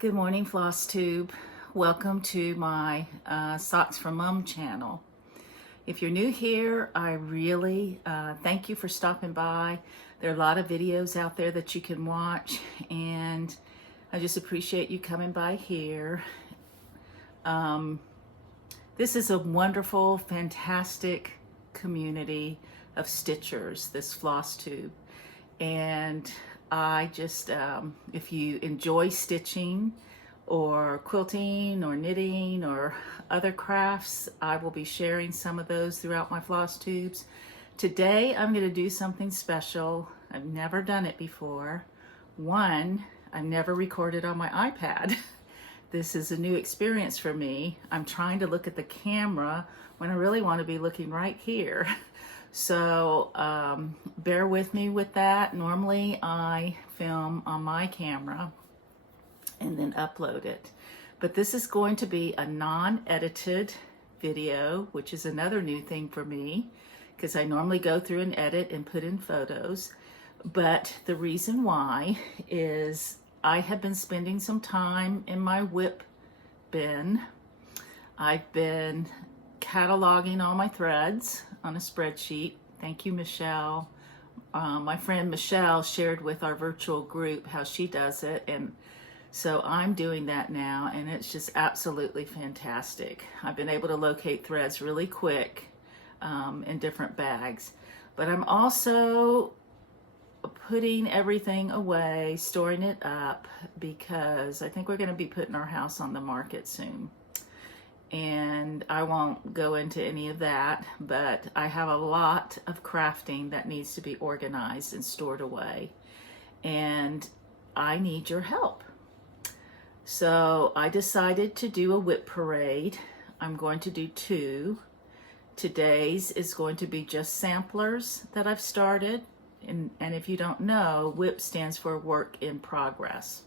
Good morning, FlossTube. Welcome to my Socks for Mom channel. If you're new here, I really thank you for stopping by. There are a lot of videos out there that you can watch, and I just appreciate you coming by here. This is a wonderful, fantastic community of stitchers, this FlossTube. And I just, if you enjoy stitching or quilting or knitting or other crafts, I will be sharing some of those throughout my FlossTubes. Today, I'm going to do something special. I've never done it before. One, I've never recorded on my iPad. This is a new experience for me. I'm trying to look at the camera when I really want to be looking right here. So bear with me with that. Normally I film on my camera and then upload it. But this is going to be a non-edited video, which is another new thing for me because I normally go through and edit and put in photos. But the reason why is I have been spending some time in my WIP bin. I've been cataloging all my threads on a spreadsheet. Thank you, Michelle. My friend Michelle shared with our virtual group how she does it, and so I'm doing that now, and it's just absolutely fantastic. I've been able to locate threads really quick in different bags, but I'm also putting everything away, storing it up, because I think we're going to be putting our house on the market soon. And I won't go into any of that, but I have a lot of crafting that needs to be organized and stored away, and I need your help. So I decided to do a WIP parade. I'm going to do two. Today's is going to be just samplers that I've started, and if you don't know, WIP stands for work in progress.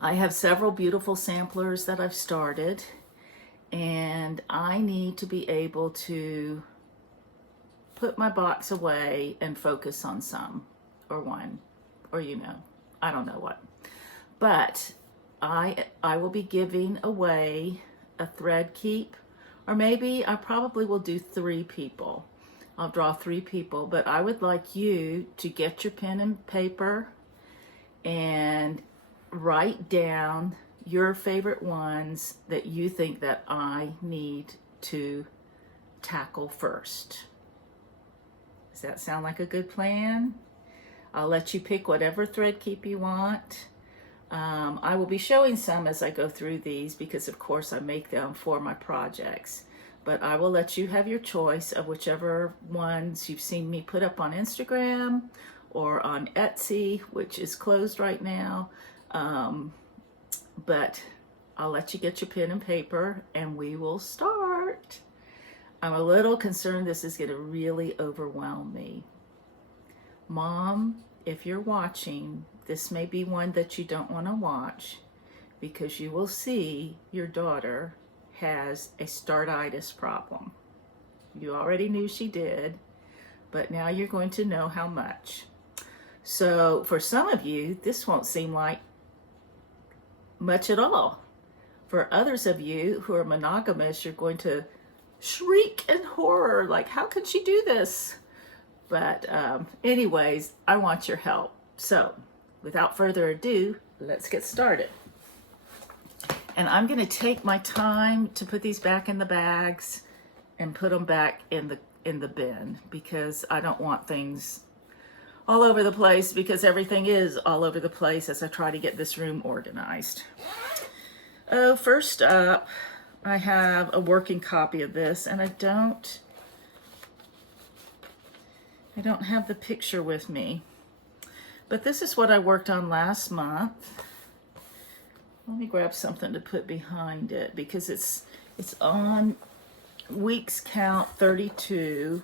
I have several beautiful samplers that I've started, and I need to be able to put my box away and focus on some, or one, or I don't know what. But I will be giving away a thread keep, or maybe I probably will do 3 people. I'll draw 3 people, but I would like you to get your pen and paper and write down your favorite ones that you think that I need to tackle first. Does that sound like a good plan? I'll let you pick whatever thread keep you want. I will be showing some as I go through these because of course I make them for my projects, but I will let you have your choice of whichever ones you've seen me put up on Instagram or on Etsy, which is closed right now. But I'll let you get your pen and paper and we will start. I'm a little concerned this is going to really overwhelm me. Mom, if you're watching, this may be one that you don't want to watch because you will see your daughter has a startitis problem. You already knew she did, but now you're going to know how much. So for some of you, this won't seem like much at all. For others of you who are monogamous, you're going to shriek in horror, like, how could she do this? But anyways, I want your help. So without further ado, let's get started. And I'm going to take my time to put these back in the bags and put them back in the bin because I don't want things all over the place, because everything is all over the place as I try to get this room organized. Oh, first up, I have a working copy of this, and I don't have the picture with me, but this is what I worked on last month. Let me grab something to put behind it because it's on weeks count 32,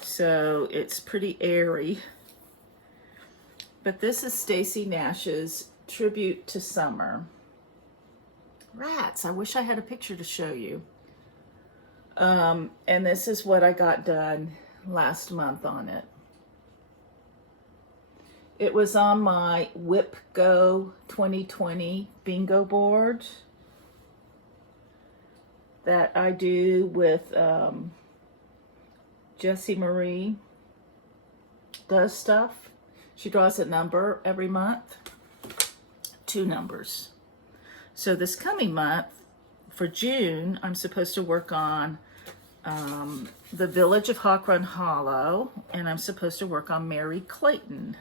so it's pretty airy. But this is Stacy Nash's Tribute to Summer. Rats, I wish I had a picture to show you. And this is what I got done last month on it. It was on my WIP Go 2020 bingo board that I do with Jessie Marie does stuff. She draws a number every month, 2 numbers. So this coming month, for June, I'm supposed to work on the Village of Hawk Run Hollow, and I'm supposed to work on Mary Clayton.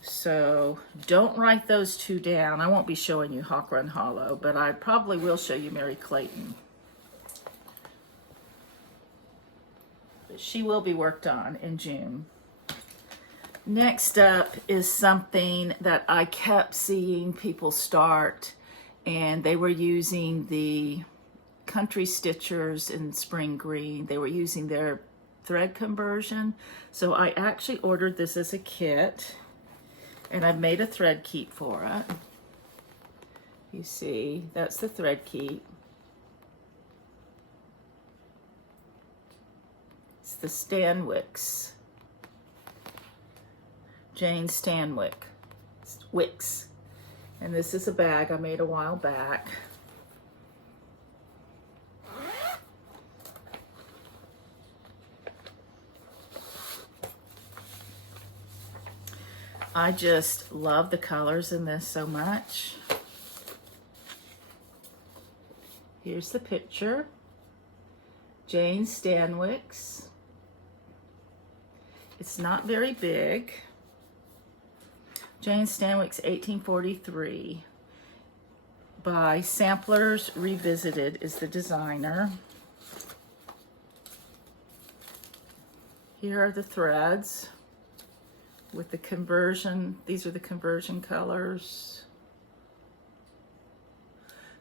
So don't write those 2 down. I won't be showing you Hawk Run Hollow, but I probably will show you Mary Clayton. But she will be worked on in June. Next up is something that I kept seeing people start, and they were using the Country Stitchers in Spring Green. They were using their thread conversion. So I actually ordered this as a kit, and I've made a thread keep for it. You see, that's the thread keep. It's the Stanwix. Jane Stanwix. And this is a bag I made a while back. I just love the colors in this so much. Here's the picture. Jane Stanwix. It's not very big. Jane Stanwix, 1843. By Samplers Revisited is the designer. Here are the threads with the conversion. These are the conversion colors.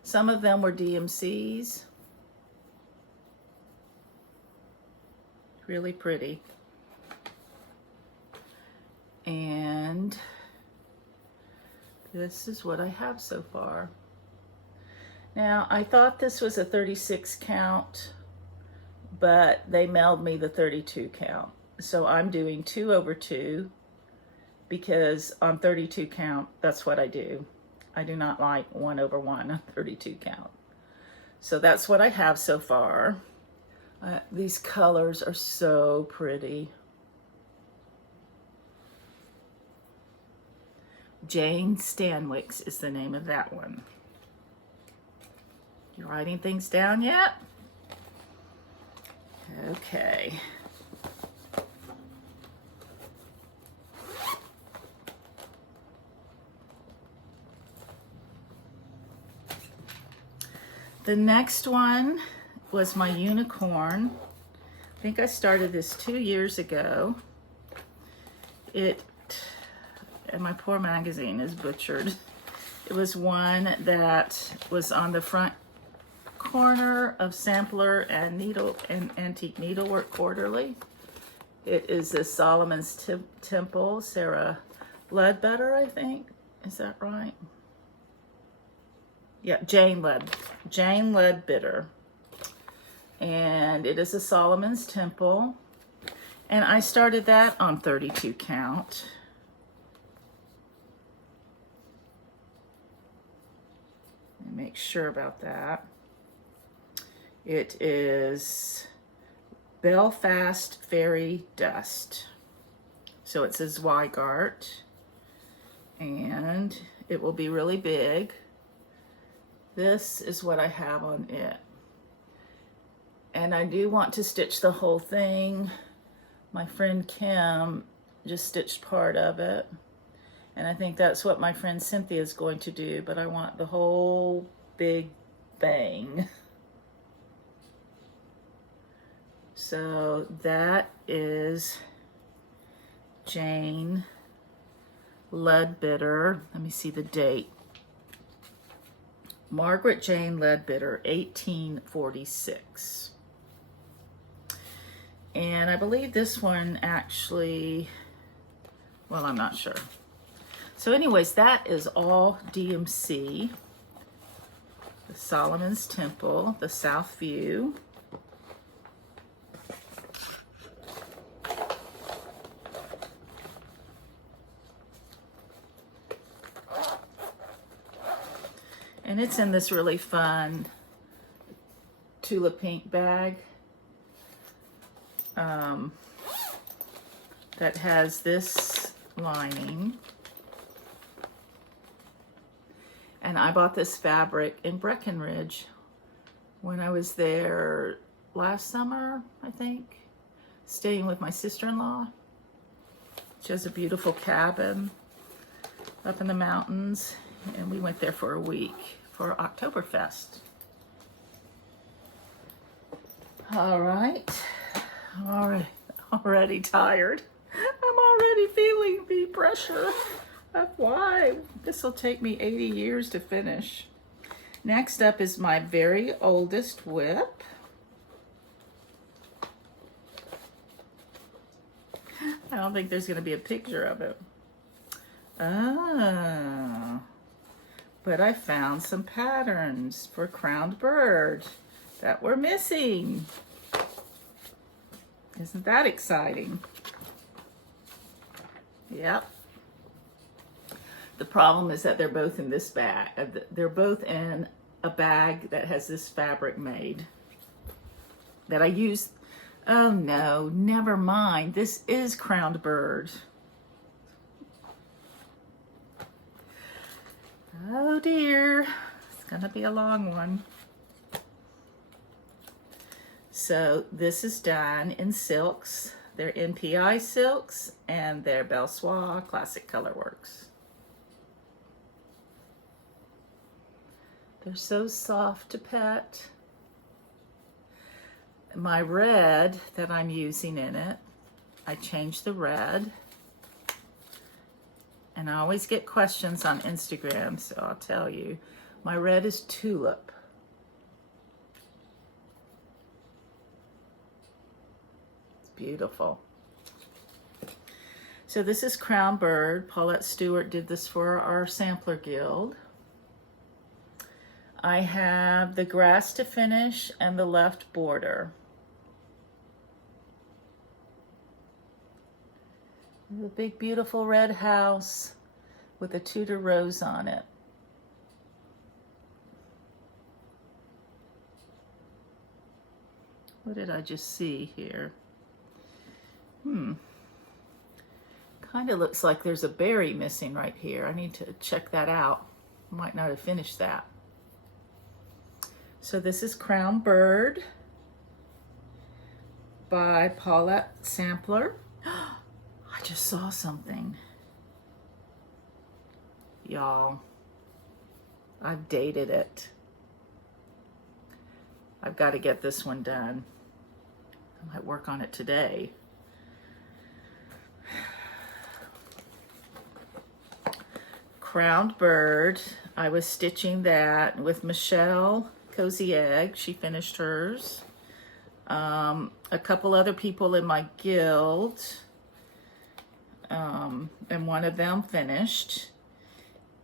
Some of them were DMCs. Really pretty. And this is what I have so far. Now, I thought this was a 36 count, but they mailed me the 32 count. So I'm doing 2/2 because on 32 count, that's what I do. I do not like 1/1 on 32 count. So that's what I have so far. These colors are so pretty. Jane Stanwix is the name of that one. You writing things down yet? Okay. The next one was my unicorn. I think I started this 2 years ago. And my poor magazine is butchered. It was one that was on the front corner of Sampler and Antique Needlework Quarterly. It is the Solomon's Temple, Sarah Ledbetter, I think. Is that right? Yeah, Jane Ledbetter. And it is a Solomon's Temple. And I started that on 32 count. Make sure about that. It is Belfast Fairy Dust. So it says Zweigart, and it will be really big. This is what I have on it. And I do want to stitch the whole thing. My friend Kim just stitched part of it. And I think that's what my friend Cynthia is going to do, but I want the whole big bang. So that is Jane Ledbetter. Let me see the date. Margaret Jane Ledbetter, 1846. And I believe this one actually, well, I'm not sure. So anyways, that is all DMC. The Solomon's Temple, the South View. And it's in this really fun tulip pink bag that has this lining. And I bought this fabric in Breckenridge when I was there last summer, I think, staying with my sister-in-law. She has a beautiful cabin up in the mountains, and we went there for a week for Oktoberfest. All right, already tired. I'm already feeling the pressure of why this will take me 80 years to finish. Next up is my very oldest WIP. I don't think there's going to be a picture of it. Oh, but I found some patterns for Crowned Bird that were missing. Isn't that exciting? Yep. The problem is that they're both in this bag. They're both in a bag that has this fabric made that I used. Oh no, never mind. This is Crowned Bird. Oh dear, it's gonna be a long one. So this is done in silks. They're NPI silks and they're Belsoir Classic Colorworks. They're so soft to pet. My red that I'm using in it, I changed the red. And I always get questions on Instagram, so I'll tell you. My red is Tulip. It's beautiful. So this is Crowned Bird. Paulette Stewart did this for our Sampler Guild. I have the grass to finish and the left border. The big beautiful red house with a Tudor rose on it. What did I just see here? Kind of looks like there's a berry missing right here. I need to check that out. I might not have finished that. So this is Crowned Bird by Paulette Sampler. I just saw something. Y'all, I've dated it. I've got to get this one done. I might work on it today. Crowned Bird. I was stitching that with Michelle Cozy Egg. She finished hers. A couple other people in my guild. And one of them finished.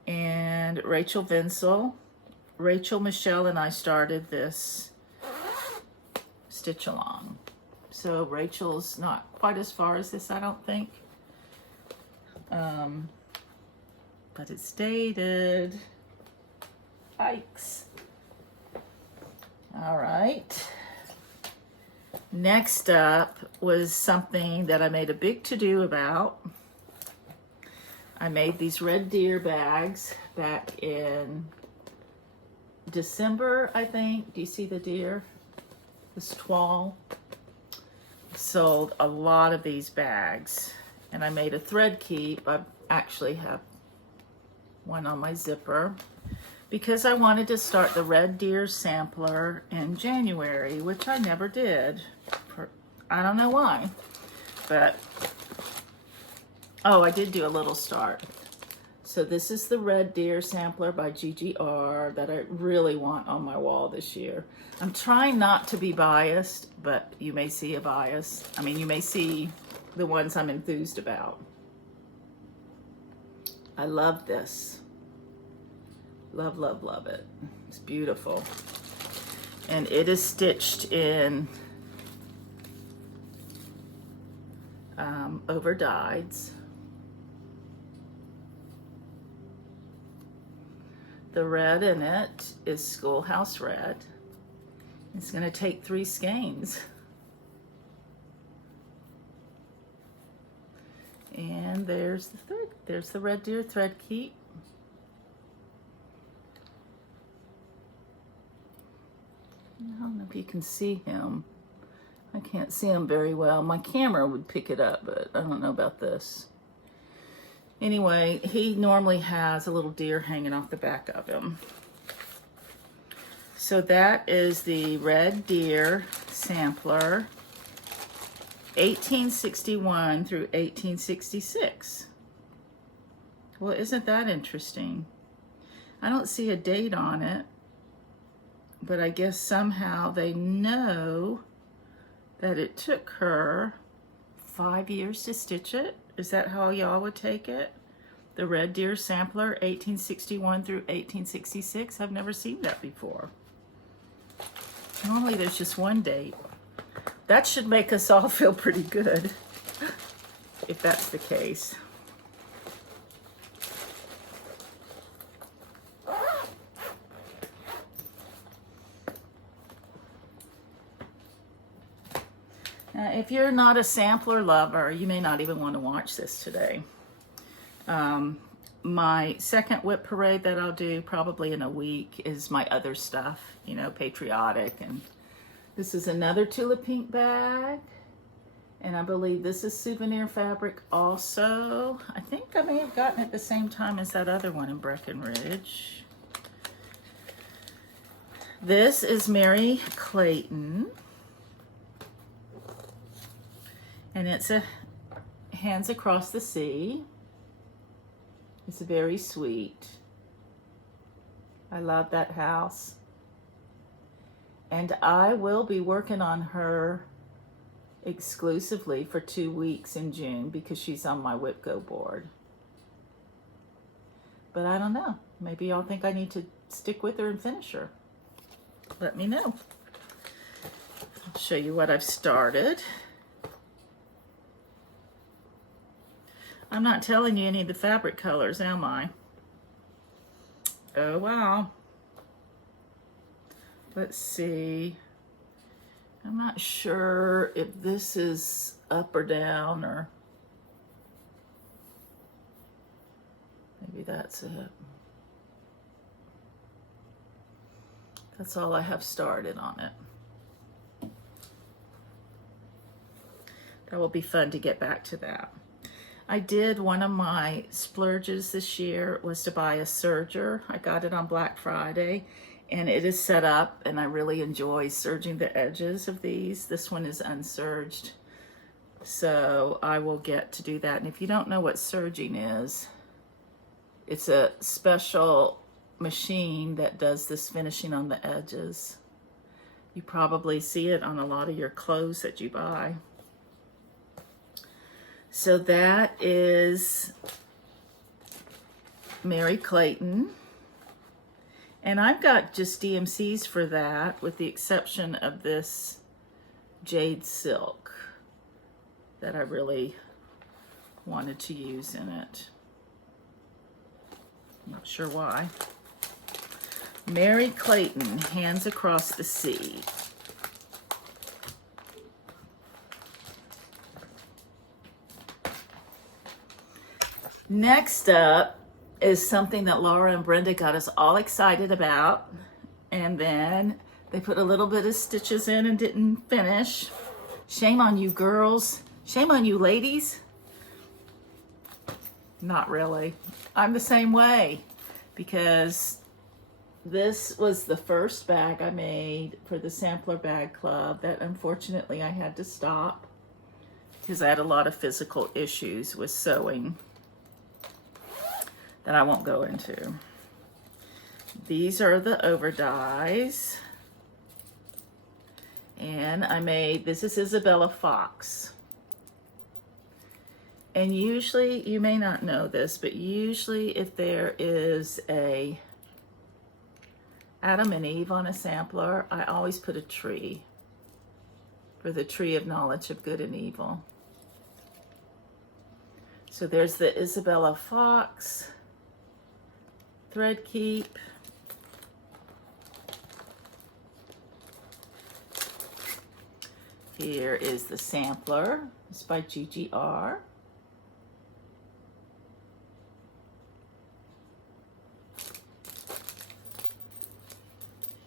And Rachel Vinsel. Rachel, Michelle, and I started this stitch along. So Rachel's not quite as far as this, I don't think. But it's dated. Yikes. All right. Next up was something that I made a big to-do about. I made these red deer bags back in December, I think. Do you see the deer? This toile. Sold a lot of these bags. And I made a thread keep. I actually have one on my zipper because I wanted to start the Red Deer sampler in January, which I never did. I don't know why, but oh, I did do a little start. So this is the Red Deer sampler by GGR that I really want on my wall this year. I'm trying not to be biased, but you may see a bias. I mean, you may see the ones I'm enthused about. I love this. Love, love, love it. It's beautiful. And it is stitched in over dyes. The red in it is Schoolhouse Red. It's going to take 3 skeins. And there's the thread. There's the Red Deer thread keep. I don't know if you can see him. I can't see him very well. My camera would pick it up, but I don't know about this. Anyway, he normally has a little deer hanging off the back of him. So that is the Red Deer sampler, 1861 through 1866. Well, isn't that interesting? I don't see a date on it, but I guess somehow they know that it took her 5 years to stitch it. Is that how y'all would take it? The Red Deer sampler, 1861 through 1866. I've never seen that before. Normally there's just one date. That should make us all feel pretty good, if that's the case. Now, if you're not a sampler lover, you may not even want to watch this today. My second WIP Parade that I'll do probably in a week is my other stuff, you know, patriotic. And this is another Tulip Pink bag. And I believe this is souvenir fabric also. I think I may have gotten it the same time as that other one in Breckenridge. This is Mary Clayton. And it's a Hands Across the Sea. It's very sweet. I love that house. And I will be working on her exclusively for 2 weeks in June because she's on my WIP Go board. But I don't know. Maybe y'all think I need to stick with her and finish her. Let me know. I'll show you what I've started. I'm not telling you any of the fabric colors, am I? Oh, wow. Let's see. I'm not sure if this is up or down, or maybe that's it. That's all I have started on it. That will be fun to get back to that. I did, one of my splurges this year was to buy a serger. I got it on Black Friday, and it is set up, and I really enjoy serging the edges of these. This one is unserged, so I will get to do that. And if you don't know what serging is, it's a special machine that does this finishing on the edges. You probably see it on a lot of your clothes that you buy. So that is Mary Clayton. And I've got just DMCs for that, with the exception of this jade silk that I really wanted to use in it. I'm not sure why. Mary Clayton, Hands Across the Sea. Next up is something that Laura and Brenda got us all excited about, and then they put a little bit of stitches in and didn't finish. Shame on you girls. Shame on you ladies. Not really. I'm the same way, because this was the first bag I made for the Sampler Bag Club that unfortunately I had to stop because I had a lot of physical issues with sewing that I won't go into. These are the overdyes. And I made, this is Isabella Fox. And usually, you may not know this, but usually if there is a Adam and Eve on a sampler, I always put a tree for the tree of knowledge of good and evil. So there's the Isabella Fox thread keep. Here is the sampler. It's by GGR.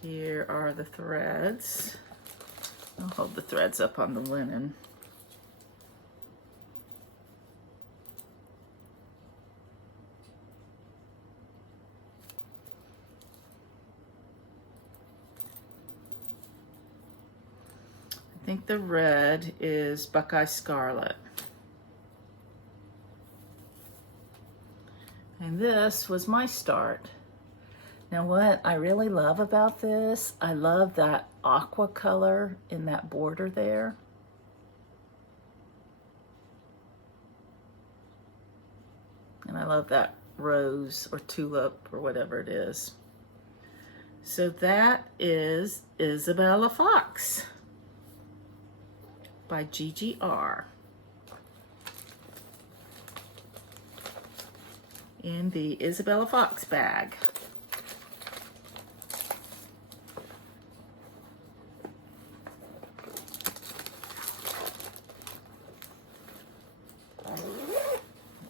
Here are the threads. I'll hold the threads up on the linen. I think the red is Buckeye Scarlet. And this was my start. Now what I really love about this, I love that aqua color in that border there. And I love that rose or tulip or whatever it is. So that is Isabella Fox by GGR in the Isabella Fox bag.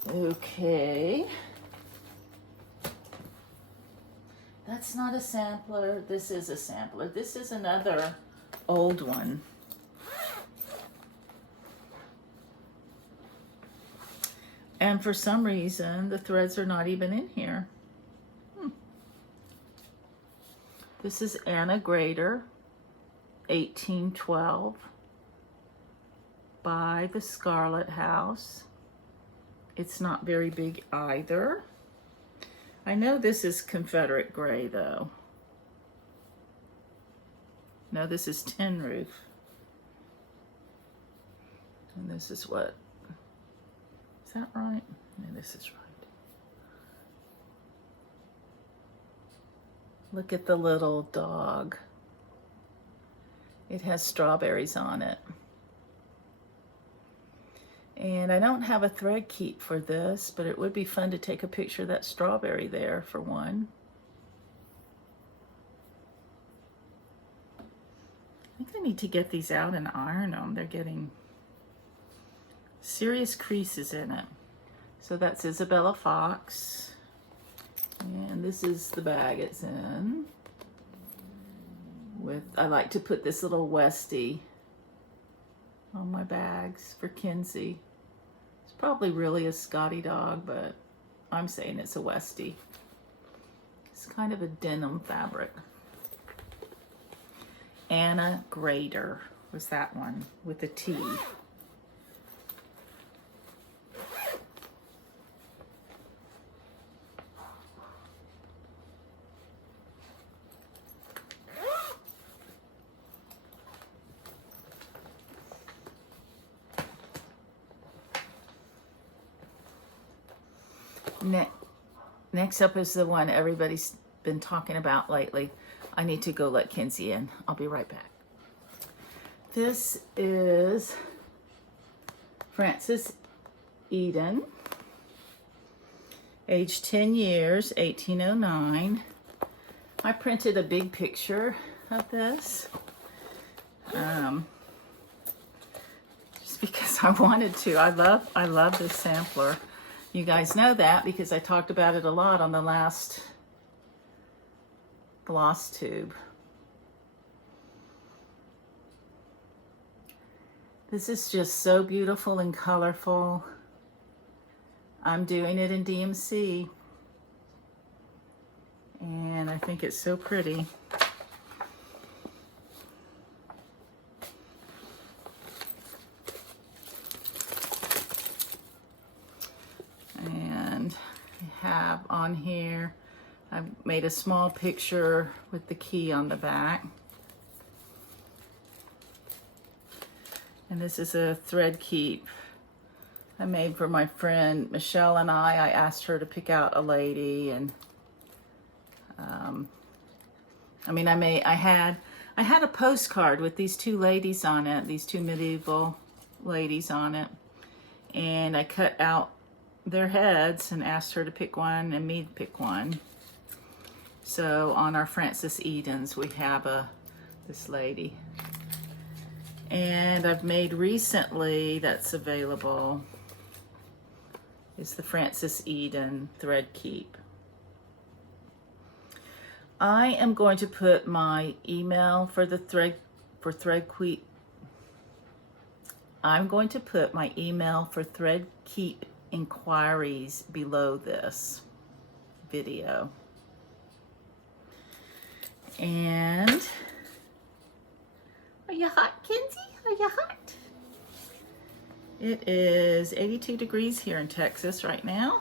Okay. That's not a sampler. This is a sampler. This is another old one. And for some reason, the threads are not even in here. This is Anna Grader, 1812, by the Scarlet House. It's not very big either. I know this is Confederate gray though. No, this is tin roof. And this is what? Is that right? No, this is right. Look at the little dog. It has strawberries on it. And I don't have a thread keep for this, but it would be fun to take a picture of that strawberry there for one. I think I need to get these out and iron them. They're getting serious creases in it. So that's Isabella Fox. And this is the bag it's in. I like to put this little Westie on my bags for Kinsey. It's probably really a Scotty dog, but I'm saying it's a Westie. It's kind of a denim fabric. Anna Grader was that one with a T. Next up is the one everybody's been talking about lately. I need to go let Kinsey in. I'll be right back. This is Frances Eden, age 10 years, 1809. I printed a big picture of this just because I wanted to. I love this sampler. You guys know that because I talked about it a lot on the last FlossTube. This is just so beautiful and colorful. I'm doing it in DMC. And I think it's so pretty. Have on here, I've made a small picture with the key on the back. And this is a thread keep I made for my friend Michelle and I asked her to pick out a lady, and I had a postcard with these two ladies on it, these two medieval ladies on it, and I cut out their heads and asked her to pick one and me to pick one. So on our Frances Edens we have this lady, And I've made recently, that's available, is the Francis Eden Thread Keep. I am going to put my email for the Thread Keep. I'm going to put my email for Thread Keep inquiries below this video. And are you hot, Kenzie? Are you hot? It is 82 degrees here in Texas right now.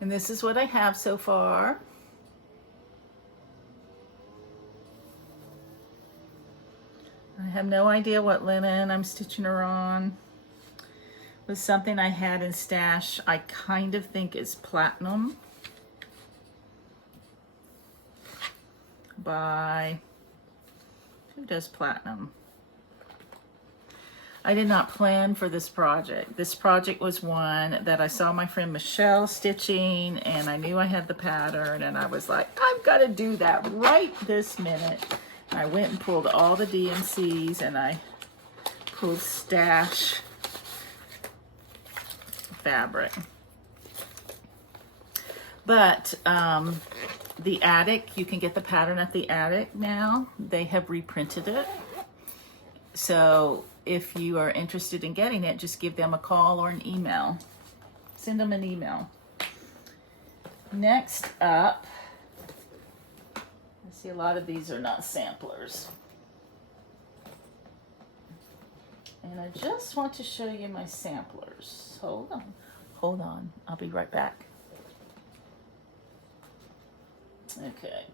And this is what I have so far. I have no idea what linen I'm stitching her on. It was something I had in stash. I kind of think it's platinum by, who does platinum? I did not plan for this project. This project was one that I saw my friend Michelle stitching, and I knew I had the pattern, and I was like, I've got to do that right this minute. I went and pulled all the DMCs, and I pulled stash fabric. But the Attic, you can get the pattern at the Attic now. They have reprinted it. So if you are interested in getting it, just give them a call or an email. Send them an email. Next up, I see a lot of these are not samplers. And I just want to show you my samplers. Hold on, I'll be right back. Okay.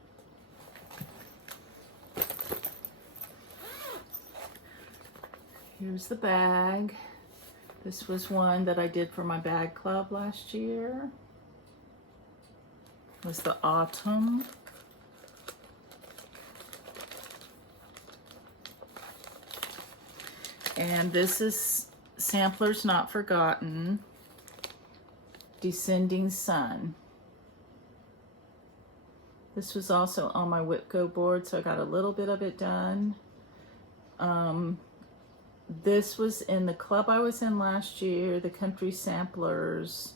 Here's the bag. This was one that I did for my bag club last year. It was the autumn. And this is Samplers Not Forgotten, Descending Sun. This was also on my WIP Go board, so I got a little bit of it done. This was in the club I was in last year, the Country Samplers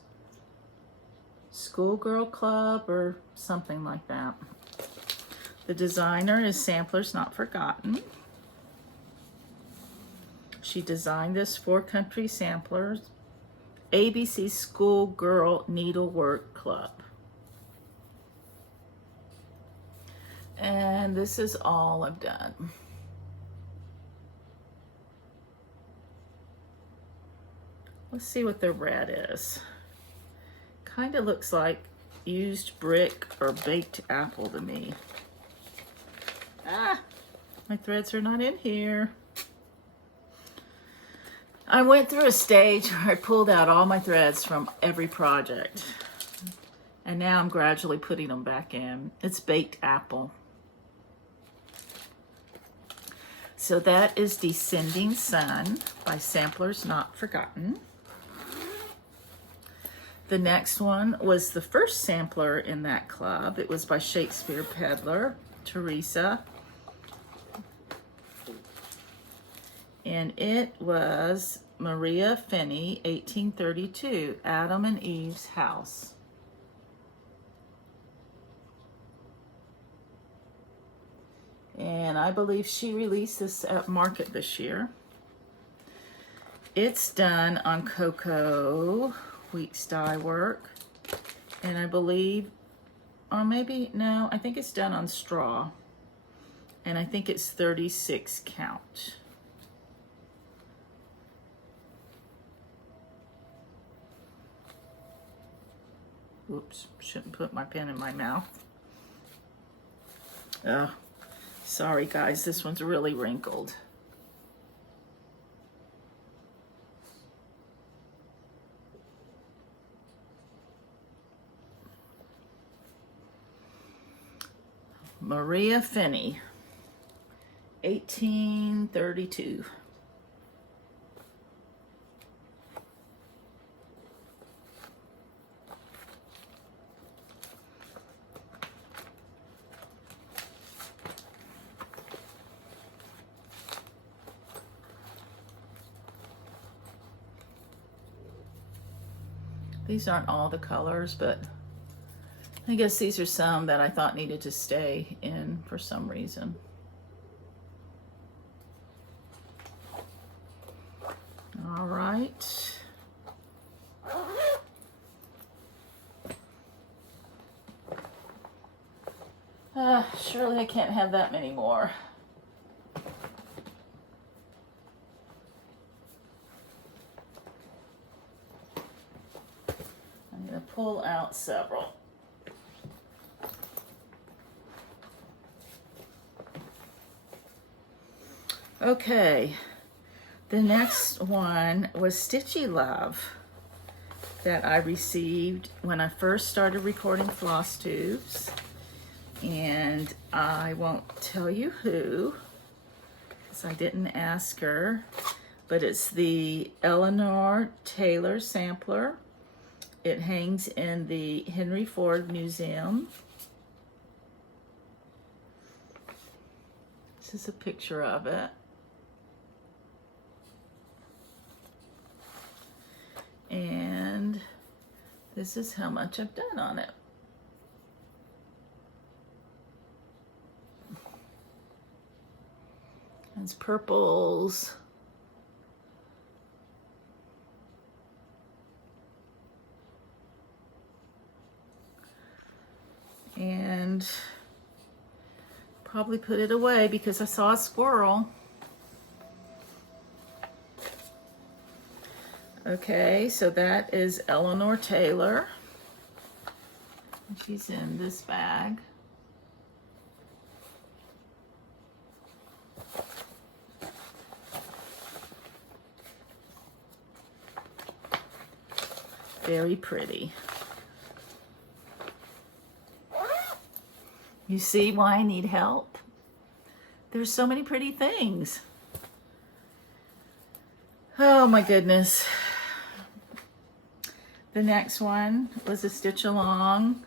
Schoolgirl Club or something like that. The designer is Samplers Not Forgotten. She designed this for Country Samplers, ABC Schoolgirl Needlework Club. And this is all I've done. Let's see what the red is. Kind of looks like used brick or baked apple to me. Ah, my threads are not in here. I went through a stage where I pulled out all my threads from every project. And now I'm gradually putting them back in. It's baked apple. So that is Descending Sun by Samplers Not Forgotten. The next one was the first sampler in that club. It was by Shakespeare Peddler, Teresa. And it was Maria Finney, 1832, Adam and Eve's House. And I believe she released this at market this year. It's done on cocoa weeks dye work, and I believe, or maybe, no, I think it's done on straw, and I think it's 36 count. Oops, shouldn't put my pen in my mouth. Oh, sorry guys, this one's really wrinkled. Maria Finney, 1832. These aren't all the colors, but I guess these are some that I thought needed to stay in for some reason. All right. Surely I can't have that many more. I'm going to pull out several. Okay, the next one was Stitchy Love that I received when I first started recording FlossTubes. And I won't tell you who, because I didn't ask her, but it's the Eleanor Taylor sampler. It hangs in the Henry Ford Museum. This is a picture of it. And this is how much I've done on it. It's purples. And probably put it away because I saw a squirrel. Okay, so that is Eleanor Taylor. She's in this bag. Very pretty. You see why I need help? There's so many pretty things. Oh my goodness. The next one was a stitch along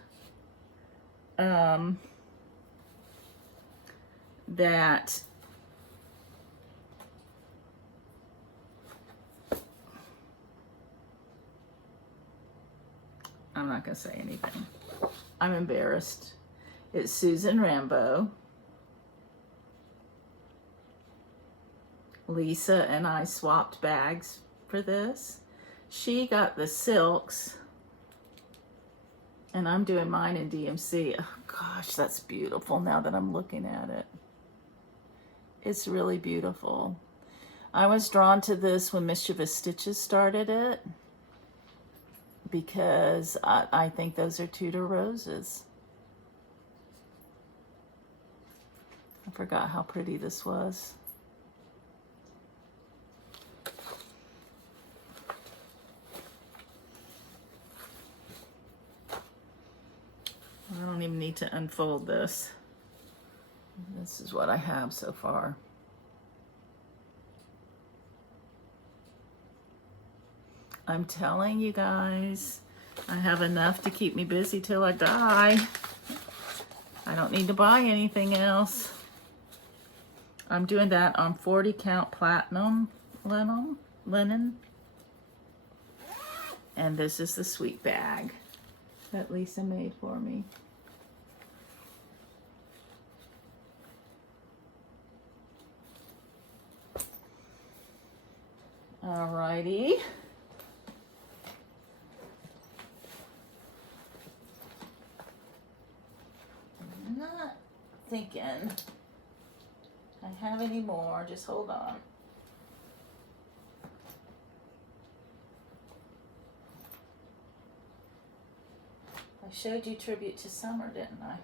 that I'm not going to say anything. I'm embarrassed. It's Susan Rambo. Lisa and I swapped bags for this. She got the silks, and I'm doing mine in DMC. Oh gosh, that's beautiful now that I'm looking at it. It's really beautiful. I was drawn to this when Mischievous Stitches started it, because I think those are Tudor roses. I forgot how pretty this was. I don't even need to unfold this. This is what I have so far. I'm telling you guys, I have enough to keep me busy till I die. I don't need to buy anything else. I'm doing that on 40 count platinum linen. And this is the sweet bag that Lisa made for me. Alrighty. I'm not thinking I have any more. Just hold on. I showed you Tribute to Summer, didn't I?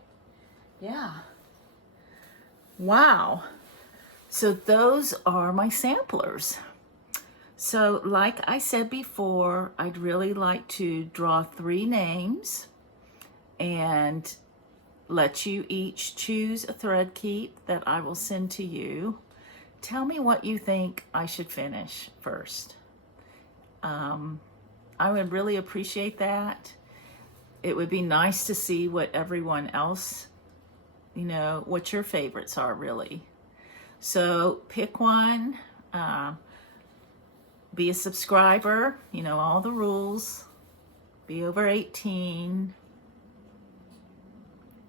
Yeah. Wow. So those are my samplers. So like I said before, I'd really like to draw 3 names and let you each choose a thread keep that I will send to you. Tell me what you think I should finish first. I would really appreciate that. It would be nice to see what everyone else, you know, what your favorites are really. So pick one, be a subscriber, you know, all the rules. Be over 18.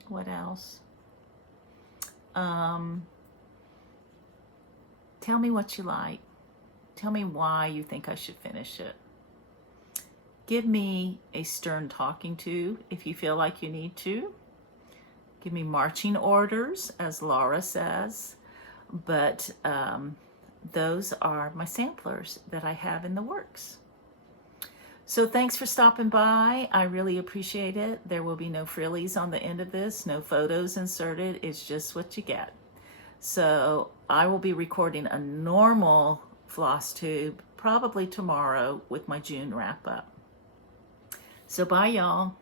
What else? Tell me what you like. Tell me why you think I should finish it. Give me a stern talking to if you feel like you need to. Give me marching orders, as Laura says. But those are my samplers that I have in the works. So thanks for stopping by. I really appreciate it. There will be no frillies on the end of this, no photos inserted. It's just what you get. So I will be recording a normal FlossTube probably tomorrow with my June wrap up. So bye, y'all.